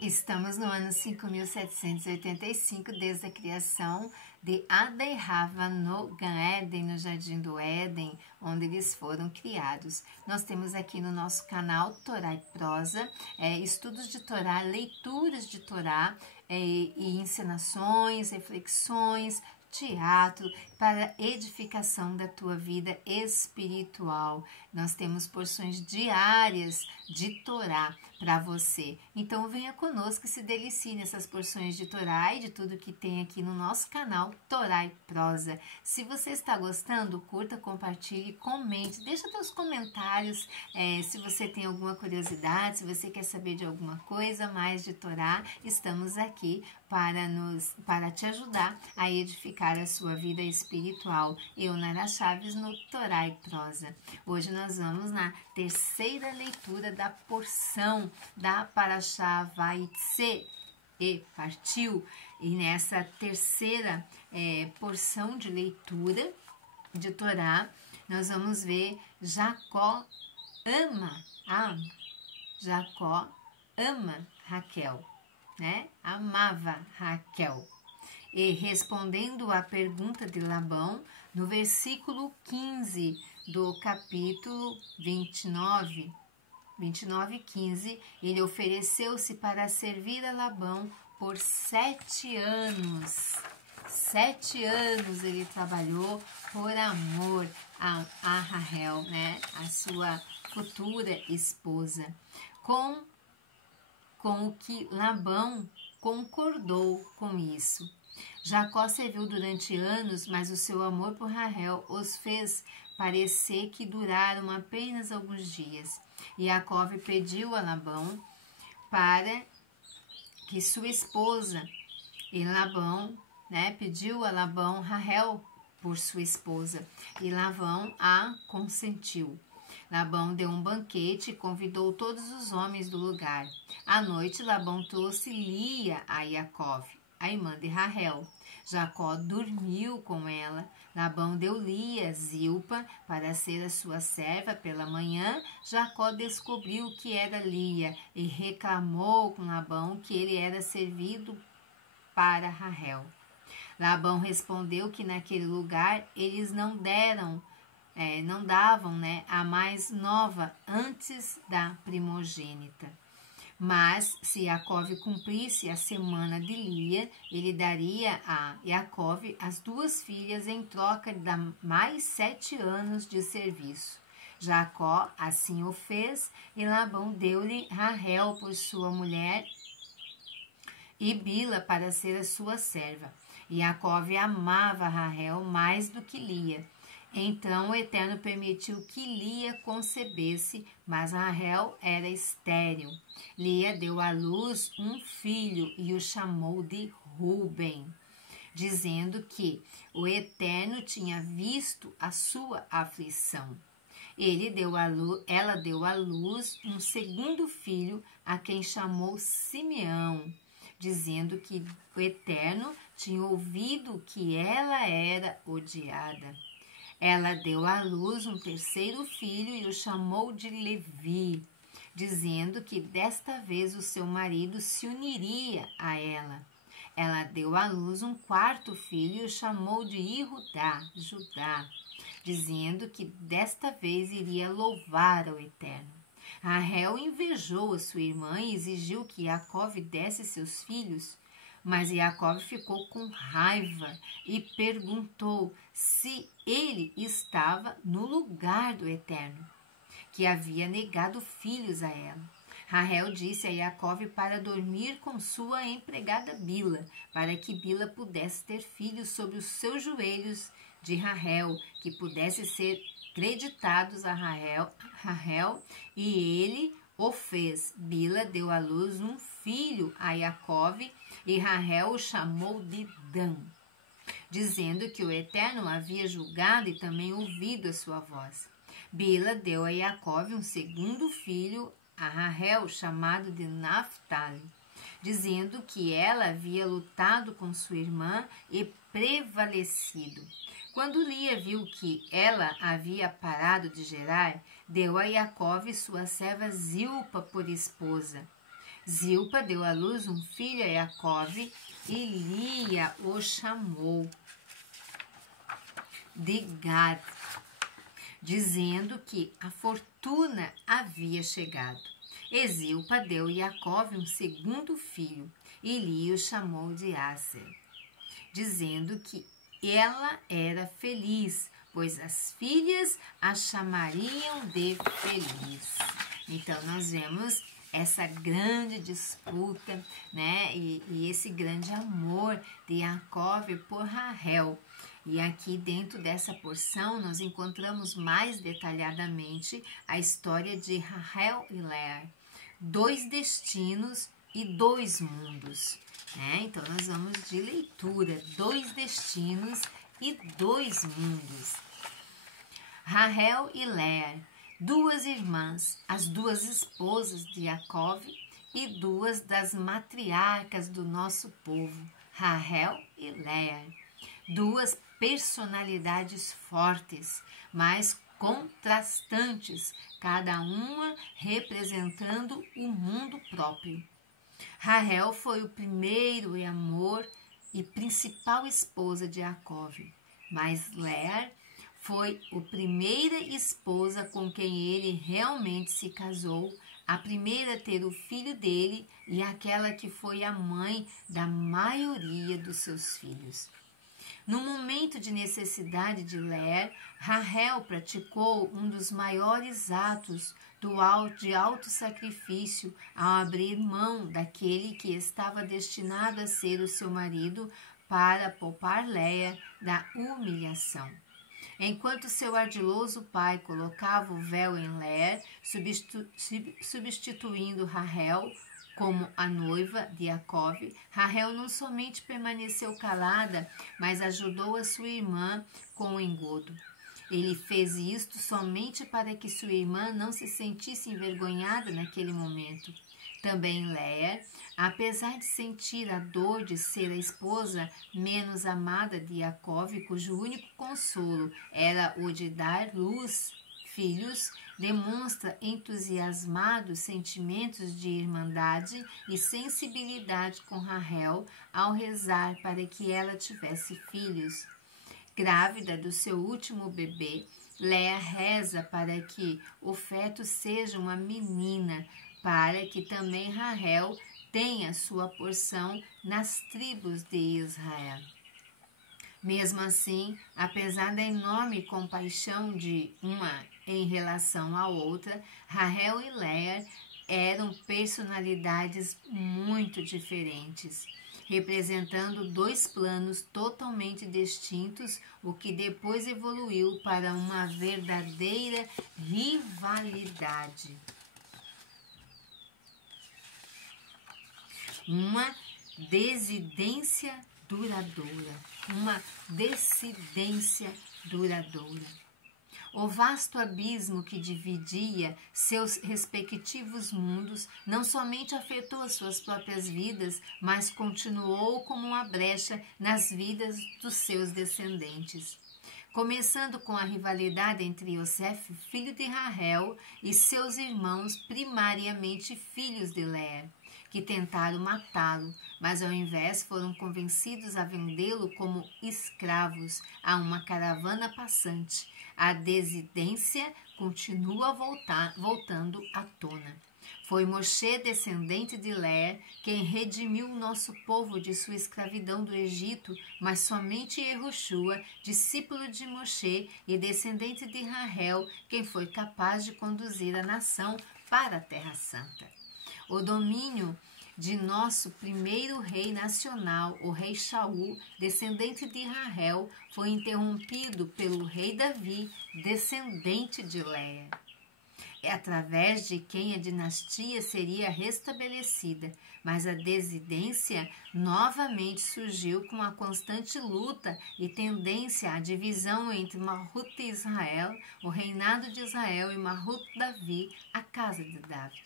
Estamos no ano 5.785 desde a criação de Adão e Rava no Gan Éden, no Jardim do Éden, onde eles foram criados. Nós temos aqui no nosso canal Torá e Prosa, estudos de Torá, leituras de Torá e encenações, reflexões, teatro para edificação da tua vida espiritual. Nós temos porções diárias de Torá para você. Então venha conosco e se delicie nessas porções de Torá e de tudo que tem aqui no nosso canal Torá e Prosa. Se você está gostando, curta, compartilhe, comente, deixa teus comentários se você tem alguma curiosidade, se você quer saber de alguma coisa mais de Torá, estamos aqui para te ajudar a edificar a sua vida espiritual. Eu, Nara Chaves, no Torá e Prosa. Hoje nós vamos na terceira leitura da porção da Parashá Vayitze, e partiu. E nessa terceira porção de leitura de Torá, nós vamos ver Jacó ama Raquel, né? Amava Raquel. E respondendo à pergunta de Labão, no versículo 15 do capítulo 29, 15, ele ofereceu-se para servir a Labão por 7 anos. 7 anos ele trabalhou por amor a Raquel, né? A sua futura esposa. Com o que Labão concordou com isso. Jacó serviu durante anos, mas o seu amor por Raquel os fez parecer que duraram apenas alguns dias. E Jacó pediu a Labão para que sua esposa, e Labão, pediu a Labão Raquel por sua esposa, e Labão a consentiu. Labão deu um banquete e convidou todos os homens do lugar. À noite, Labão trouxe Lia a Jacó, a irmã de Raquel. Jacó dormiu com ela. Labão deu Lia, Zilpa, para ser a sua serva. Pela manhã, Jacó descobriu que era Lia e reclamou com Labão que ele era servido para Raquel. Labão respondeu que naquele lugar eles não davam a mais nova antes da primogênita. Mas se Jacó cumprisse a semana de Lia, ele daria a Jacó as 2 filhas em troca de mais 7 anos de serviço. Jacó assim o fez, e Labão deu-lhe Raquel por sua mulher e Bila para ser a sua serva. E Jacó amava Raquel mais do que Lia. Então o Eterno permitiu que Lia concebesse, mas Raquel era estéril. Lia deu à luz um filho e o chamou de Ruben, dizendo que o Eterno tinha visto a sua aflição. Ela deu à luz um segundo filho, a quem chamou Simeão, dizendo que o Eterno tinha ouvido que ela era odiada. Ela deu à luz um terceiro filho e o chamou de Levi, dizendo que desta vez o seu marido se uniria a ela. Ela deu à luz um quarto filho e o chamou de Judá, dizendo que desta vez iria louvar ao Eterno. Raquel invejou a sua irmã e exigiu que Jacó desse seus filhos. Mas Jacó ficou com raiva e perguntou se ele estava no lugar do Eterno, que havia negado filhos a ela. Raquel disse a Jacó para dormir com sua empregada Bila, para que Bila pudesse ter filhos sobre os seus joelhos de Raquel, que pudesse ser creditados a Raquel, e ele o fez. Bila deu à luz um filho a Jacó, e Raquel o chamou de Dan, dizendo que o Eterno havia julgado e também ouvido a sua voz. Bila deu a Jacó um segundo filho a Raquel, chamado de Naphtali, dizendo que ela havia lutado com sua irmã e prevalecido. Quando Lia viu que ela havia parado de gerar, deu a Jacó sua serva Zilpa por esposa. Zilpa deu à luz um filho a Jacó e Lia o chamou de Gad, dizendo que a fortuna havia chegado. E Zilpa deu a Jacó um segundo filho e Lia o chamou de Aser, dizendo que ela era feliz, pois as filhas a chamariam de feliz. Então, nós vemos essa grande disputa, né? E esse grande amor de Jacó por Rahel. E aqui dentro dessa porção nós encontramos mais detalhadamente a história de Rahel e Leá, 2 destinos e 2 mundos. Então nós vamos de leitura, 2 destinos e 2 mundos. Rahel e Leá, 2 irmãs, as 2 esposas de Jacó e 2 das matriarcas do nosso povo, Rahel e Leá. 2 personalidades fortes, mas contrastantes, cada uma representando o mundo próprio. Rahel foi o primeiro amor e principal esposa de Jacó, mas Leá foi a primeira esposa com quem ele realmente se casou, a primeira a ter o filho dele e aquela que foi a mãe da maioria dos seus filhos. No momento de necessidade de Leá, Rahel praticou um dos maiores atos de alto sacrifício ao abrir mão daquele que estava destinado a ser o seu marido para poupar Leá da humilhação. Enquanto seu ardiloso pai colocava o véu em Leá, substituindo Rahel como a noiva de Jacó, Rahel não somente permaneceu calada, mas ajudou a sua irmã com o engodo. Ele fez isto somente para que sua irmã não se sentisse envergonhada naquele momento. Também Leá, apesar de sentir a dor de ser a esposa menos amada de Jacó, cujo único consolo era o de dar luz filhos, demonstra entusiasmados sentimentos de irmandade e sensibilidade com Rahel ao rezar para que ela tivesse filhos. Grávida do seu último bebê, Leá reza para que o feto seja uma menina, para que também Rahel tenha sua porção nas tribos de Israel. Mesmo assim, apesar da enorme compaixão de uma em relação à outra, Rahel e Leá eram personalidades muito diferentes, representando 2 planos totalmente distintos, o que depois evoluiu para uma verdadeira rivalidade. Uma desidência duradoura, uma dissidência duradoura. O vasto abismo que dividia seus respectivos mundos não somente afetou suas próprias vidas, mas continuou como uma brecha nas vidas dos seus descendentes. Começando com a rivalidade entre Yosef, filho de Rahel, e seus irmãos, primariamente filhos de Leá, que tentaram matá-lo, mas ao invés foram convencidos a vendê-lo como escravos a uma caravana passante. A desidência continua voltando à tona. Foi Moshe, descendente de Leá, quem redimiu o nosso povo de sua escravidão do Egito, mas somente Yehoshua, discípulo de Moshe e descendente de Rahel, quem foi capaz de conduzir a nação para a Terra Santa. O domínio de nosso primeiro rei nacional, o rei Shaul, descendente de Rahel, foi interrompido pelo rei Davi, descendente de Leá. É através de quem a dinastia seria restabelecida, mas a desidência novamente surgiu com a constante luta e tendência à divisão entre Malhut e Israel, o reinado de Israel, e Malhut Davi, a casa de Davi.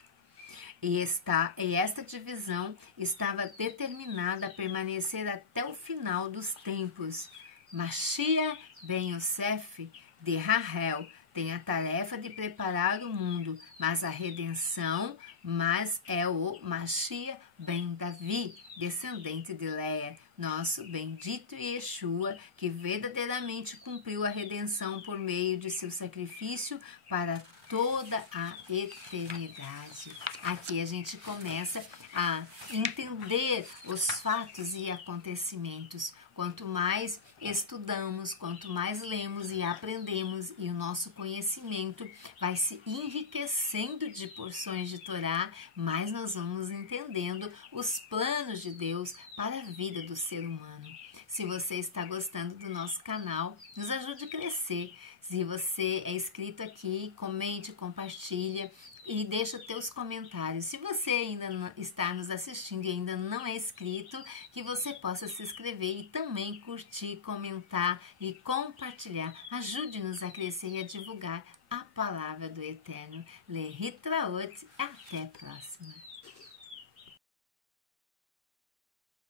E esta divisão estava determinada a permanecer até o final dos tempos. Machia ben Yosef de Rahel tem a tarefa de preparar o mundo, mas a redenção, mas é o Mashiach ben Davi, descendente de Leia, nosso bendito Yeshua, que verdadeiramente cumpriu a redenção por meio de seu sacrifício para toda a eternidade. Aqui a gente começa a entender os fatos e acontecimentos. Quanto mais estudamos, quanto mais lemos e aprendemos, e o nosso conhecimento vai se enriquecendo de porções de Torá, mais nós vamos entendendo os planos de Deus para a vida do ser humano. Se você está gostando do nosso canal, nos ajude a crescer. Se você é inscrito aqui, comente, compartilha e deixa teus comentários. Se você ainda está nos assistindo e ainda não é inscrito, que você possa se inscrever e também curtir, comentar e compartilhar. Ajude-nos a crescer e a divulgar a palavra do Eterno. Lehitraot, até a próxima.